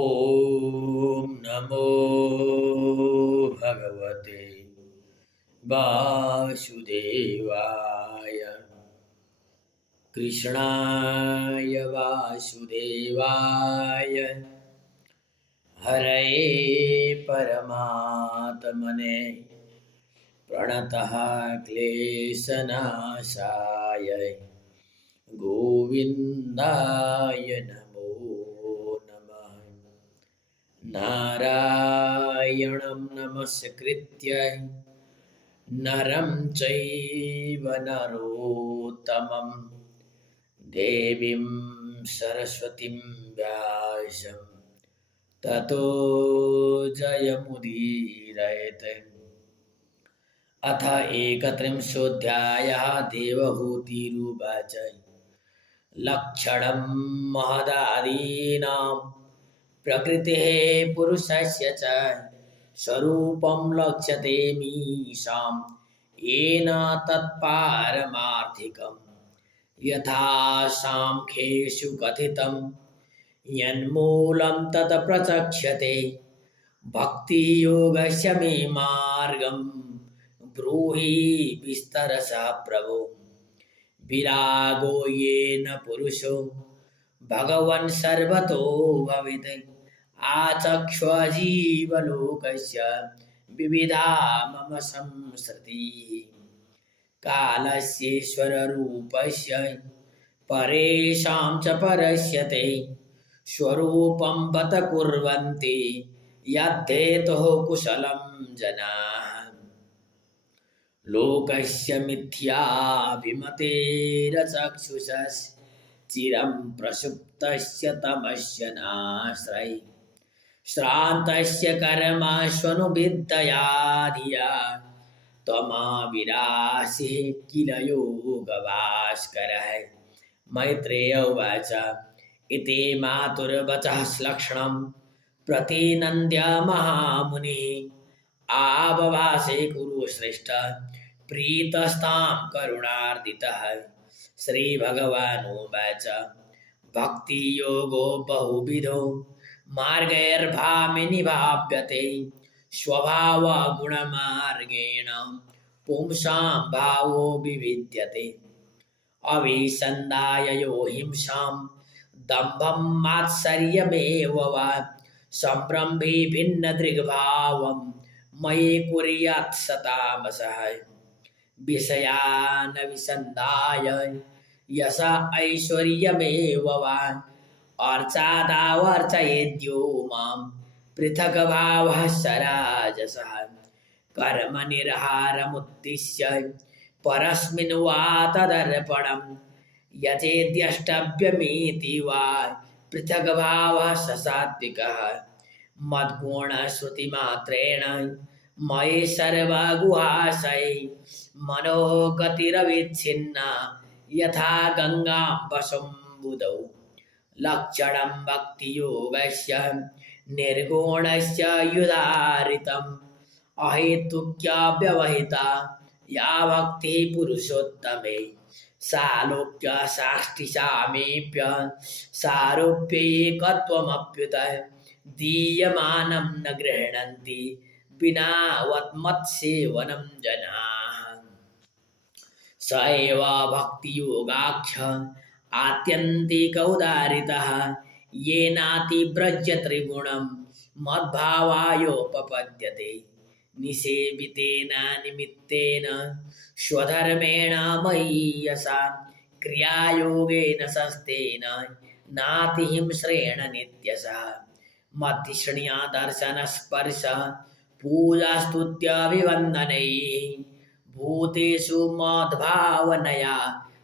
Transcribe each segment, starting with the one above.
ॐ नमो भगवते वासुदेवाय। कृष्णाय वासुदेवाय हरये परमात्मने प्रणतः क्लेशनाशाय गोविन्दाय नमो नमः। नारायणं नमस्कृत्य नरं चैव नरोत्तमं देवीं सरस्वतीं व्यासं ततो जयमुदीरयेत्। अथ एकत्रिंशोऽध्यायः। देवहूतिरुवाच लक्षणं महदादीनां प्रकृतेः पुरुषस्य च स्वरूपं लक्ष्यते मीशां येन तत्पारमार्थिकम्। यथा सांख्येषु कथितं यन्मूलं तत् प्रचक्ष्यते भक्तियोगस्य मे मार्गं ब्रूहि विस्तरशः प्रभो। विरागो येन पुरुषो भगवन् सर्वतो भवेत् आचक्ष्वजीवलोकस्य विविधा मम संसृतिः। कालस्येश्वररूपस्य परेषां च परस्यते स्वरूपं बत कुर्वन्ति यद्धेतुः कुशलं जनाः। लोकस्य मिथ्याभिमतेरचक्षुषश्चिरं प्रसुप्तस्य तमस्य नाश्रय श्रान्तस्य कर्मष्वनुविद्यया धिया त्वमाविरासि किल योगभास्करः। मैत्रेय उवाच इति मातुर्वचः श्लक्ष्णं प्रतिनन्द्य महामुनिः आबभाषे कुरुश्रेष्ठ प्रीतस्तां करुणार्दितः। श्रीभगवानुवाच भक्तियोगो बहुविधो मार्गैर्भामिनि भाव्यते स्वभावगुणमार्गेण पुंसां भावो विविद्यते। अभिसन्धाय हिंसां दम्भं मात्सर्यमेव वा सम्भ्रमे भिन्नदृग्भावं मयि कुर्यात् स तामसः। विषयान् विसन्धाय यश ऐश्वर्यमेव वा अर्चादावर्चयेद्यो मां पृथग्भावः स राजसः। कर्मनिर्हारमुद्दिश्य परस्मिन् वा तदर्पणं यचेद्यष्टव्यमिति वा पृथग्भावः स सात्विकः। मद्गुणश्रुतिमात्रेण मयि सर्वगुहाशये मनोगतिरविच्छिन्ना यथा गङ्गां वसुम्बुधौ। लक्षणं भक्तियोगस्य निर्गुणस्य युधारितम् अहेतुक्याव्यवहिता या भक्तिः पुरुषोत्तमे सालोक्य साष्टिसामीप्य सारूप्येकत्वमप्युत दीयमानं न गृह्णन्ति विना मत्सेवनं जनाः। स एव भक्तियोगाख्य आत्यन्तिक उदारितः येनातिव्रज्य त्रिगुणं मद्भावायोपपद्यते। निसेवितेन निमित्तेन स्वधर्मेण महीयसा क्रियायोगेन सस्तेन नातिहिंस्रेण नित्यशः। मद्धिषण्या दर्शनस्पर्श पूजास्तुत्यभिवन्दनैः भूतेषु मद्भावनया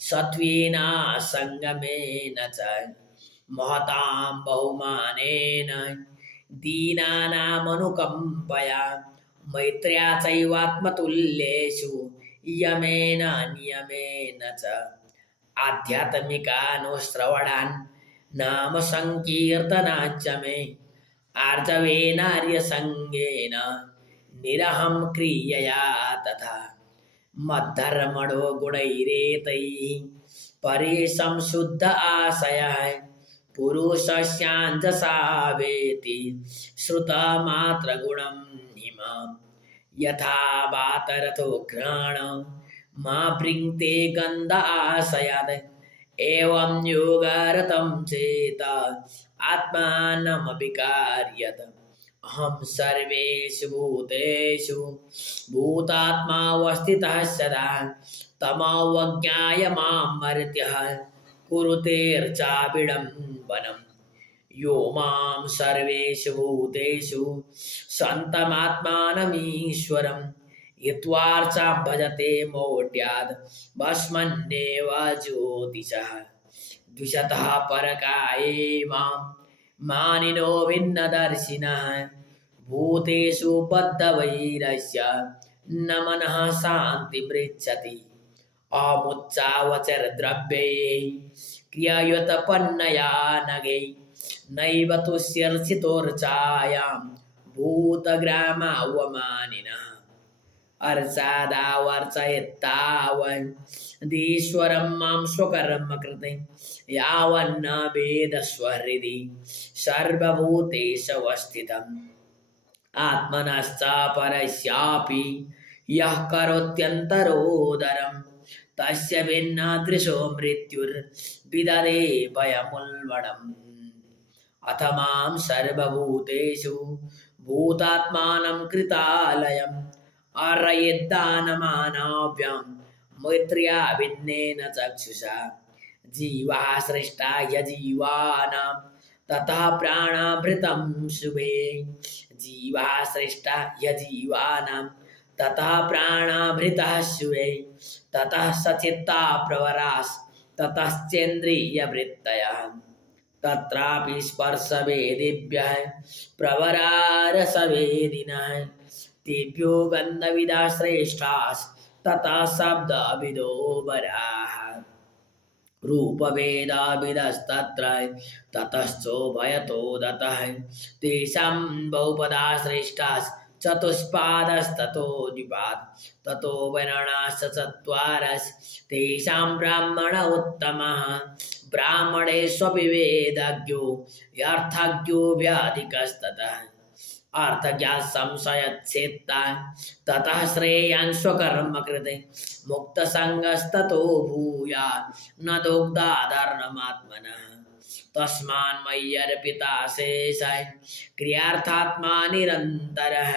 सत्त्वेन संगमेन च महतां बहुमानेन दीनानामनुकम्पया मैत्र्या चैवात्मतुल्येषु यमेन नियमेन च आध्यात्मिकानुश्रवणान् नाम संकीर्तनाच्च मे आर्जवेनार्यसङ्गेन निरहं क्रियया तथा। मद्धर्मणो गुणैरेतैः परे संशुद्ध आशयः पुरुषस्याञ्जसा वेति श्रुतमात्रगुणं हिमां यथा वातरथो घ्राण मा वृङ्क्ते गन्ध आशयात् एवं योगरतं चेत आत्मानमविकार्यत अहं सर्वेषु भूतेषु भूतात्मावस्थितः सदा तमोवज्ञाय मां मर्त्यः कुरुतेर्चाविडम्बनम् यो मां सर्वेषु भूतेषु सन्तमात्मानमीश्वरं हित्वार्चां भजते मौढ्याद् भस्मन्नेव ज्योतिषः द्विषतः परकाये मां मानिनो भिन्नदर्शिनः भूतेषु बद्धवैरस्य न मनः शान्तिमृच्छति अमुच्चावचरद्रव्यैः क्रियायुतपन्नया नगै नैव तुष्यर्चितोर्चायां भूतग्रामावमानिनः अर्चादावर्चयत्तावदीश्वरं मां स्वकर्म कृते यावन्न वेदस्वहृदि सर्वभूतेष्वस्थितम् आत्मनश्च परस्यापि यः करोत्यन्तरोदरं तस्य भिन्नादृशो मृत्युर्विदधे भयमुल्बणम् अथ मां सर्वभूतेषु भूतात्मानं कृतालयम् अर्हयेद्दानमानाभ्यां मैत्र्या भिन्नेन चक्षुषा जीवाः सृष्टा ह्यजीवानां ततः प्राणाभृतं शुभे जीवाः सृष्टा ह्यजीवानां ततः प्राणाभृतः शुभे ततः सचित्ता प्रवरास् ततश्चेन्द्रियवृत्तयः तत्रापि स्पर्शवेदिभ्यः प्रवरारसवेदिनः तेभ्यो गन्धविदा श्रेष्ठास्ततः शब्दविदो वराः रूपभेदाभिदस्तत्र ततश्चोभयतो दतः तेषां बहुपदा श्रेष्ठाश्चतुष्पादस्ततो द्विपाद ततो वर्णाश्च चत्वारस्तेषां ब्राह्मण उत्तमः ब्राह्मणेष्वपि वेदज्ञो यार्थज्ञोऽभ्यधिकस्ततः अर्थज्ञाः संशयच्छेत्ता ततः श्रेयान् स्वकर्म कृते मुक्तसङ्गस्ततो भूयात् न दोग्धाधर्ममात्मनः तस्मान्मय्यर्पिता शेषः क्रियार्थात्मा निरन्तरः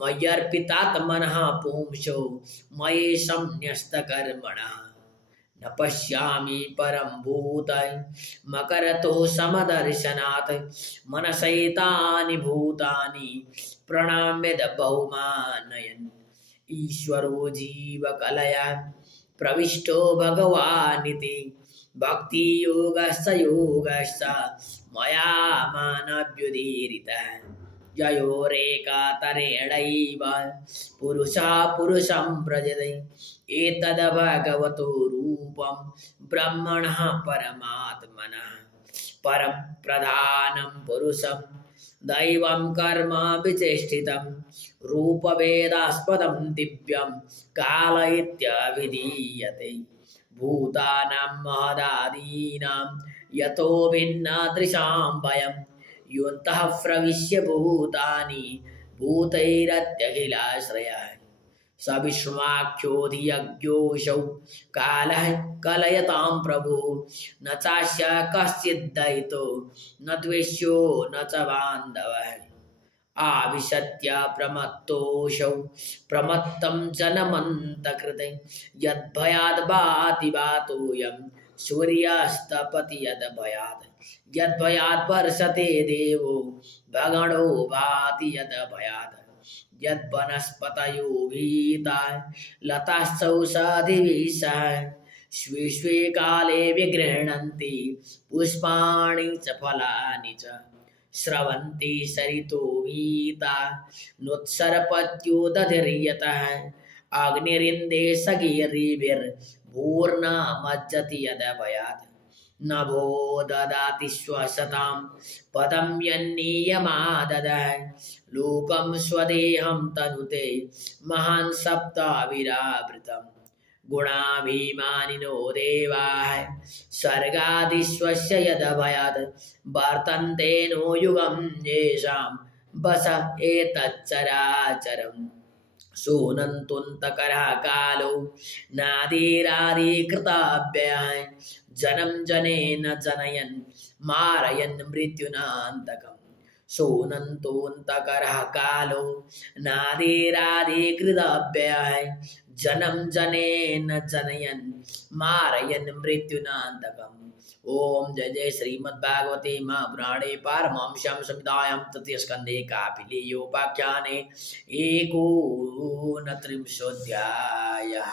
मय्यर्पितात्मनः पुंसो मयि संन्यस्तकर्मणः न पश्यामि परं भूतं मकरतो समदर्शनात् मनसैतानि भूतानि प्रणम्यद बहुमानयन् ईश्वरो जीवकलया प्रविष्टो भगवानिति भक्तियोगश्च योगश्च मया मानव्युदीरितः ययोरेकातरेणैव पुरुषः पुरुषं व्रजते एतद् भगवतो रूपं ब्रह्मणः परमात्मनः परं प्रधानं पुरुषं दैवं कर्म विचेष्टितं रूपभेदास्पदं दिव्यं काल इत्यभिधीयते भूतानां महदादीनां यतो भिन्नादृशां वयं योऽन्तः प्रविश्य भूतानि भूतैरत्यखिलाश्रयः स विष्णुवाख्योऽधियज्ञोऽसौ कालः कलयतां प्रभुः न चास्य कश्चिद्दयितो न द्वेष्यो न च बान्धवः आविशत्य प्रमत्तोऽसौ प्रमत्तं जनमन्तकृते यद्भयाद् भाति भातोऽयं सूर्यास्तपति यद्भयात् यद्भयात् वर्षते देवो भगणो भाति यद्भयात् यद्वनस्पतयो भीता लताश्चौषधिभिः स्वे स्वे काले विगृह्णन्ति पुष्पाणि च फलानि च स्रवन्ति सरितो भीता नोत्सर्पत्युदधिर्यतः अग्निरिन्दे सगीर्भिर्भूर्णमज्जति यदभयात् नभो ददाति स्वशतां पदं यन्नीयमाददः लोकं स्वदेहं तनुते महान् सप्ताविरावृतं गुणाभिमानिनो देवाः स्वर्गादिश्वस्य यदभयात् वर्तन्ते नो युगं येषां वस एतच्चराचरम् सोनन्तुन्तकरः कालो नादिरादिकृताव्ययः जनं जनेन जनयन् मारयन् मृत्युनान्तकम् सोनन्तोऽन्तकरः कालो नादिरादिकृताव्ययः जनं जनेन जनयन् मारयन् मृत्युनान्तकम् ओम जय जय श्रीमद्भागवते महापुराणे पारमहंस्यां संहितायां तृतीयस्कन्धे कापिलेयोपाख्याने एकोनत्रिंशोऽध्यायः।